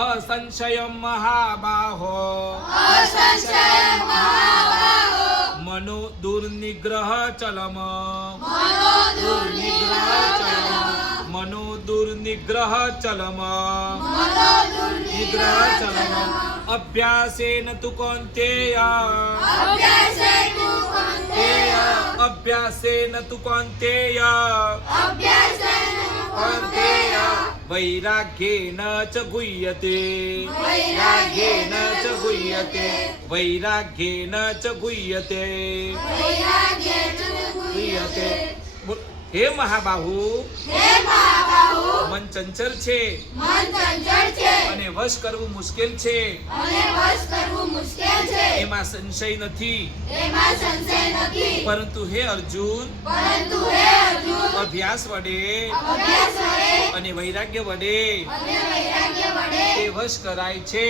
असंशयं महाबाहो मनो दुर्निग्रह चलम मनो दुर्निग्रह चलम अभ्यासेन तु कौन्तेय अभ्यासेन तु कौन्तेय वैराग्येन च गुह्यते वैराग्येन च गुह्यते वैराग्येन च गुह्यते गुह्यते हे महाबाहु मन चंचल छे અને વશ કરવું મુશ્કેલ છે એમાં સંશય નથી પરંતુ હે અર્જુન અભ્યાસ વડે અને વૈરાગ્ય વડે તે વશ કરાય છે